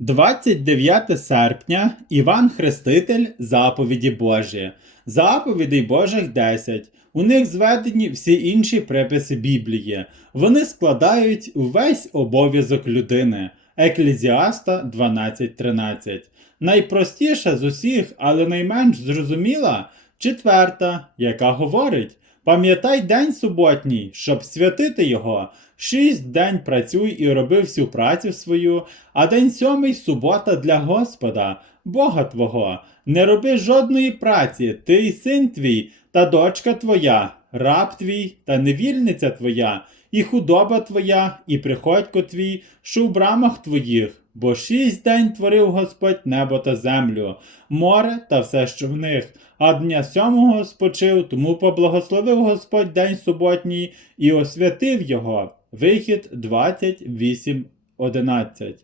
29 серпня Іван Хреститель заповіді Божі. Заповідей Божих 10. У них зведені всі інші приписи Біблії. Вони складають увесь обов'язок людини. Еклезіаста 12.13. Найпростіша з усіх, але найменш зрозуміла четверта, яка говорить: Пам'ятай день суботній, щоб святити його. Шість день працюй і роби всю працю свою, а день сьомий субота для Господа, Бога Твого. Не роби жодної праці, ти й син твій, та дочка твоя, раб твій та невільниця твоя, і худоба твоя, і приходько твій, що в брамах твоїх. Бо шість день творив Господь небо та землю, море та все, що в них, а дня сьомого спочив, тому поблагословив Господь день суботній і освятив його. Вихід 28.11.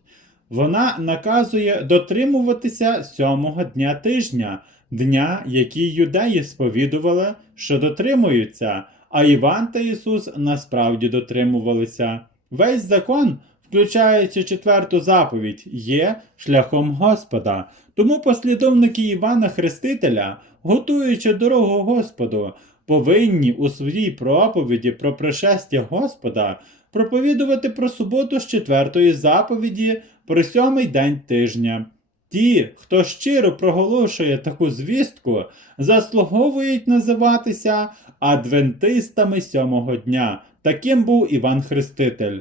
Вона наказує дотримуватися сьомого дня тижня, дня, який юдеї сповідували, що дотримуються, а Іван та Ісус насправді дотримувалися. Весь закон, включаючи четверту заповідь, є шляхом Господа. Тому послідовники Івана Хрестителя, готуючи дорогу Господу, повинні у своїй проповіді про пришестя Господа проповідувати про суботу з четвертої заповіді про сьомий день тижня. Ті, хто щиро проголошує таку звістку, заслуговують називатися адвентистами сьомого дня. Таким був Іван Хреститель.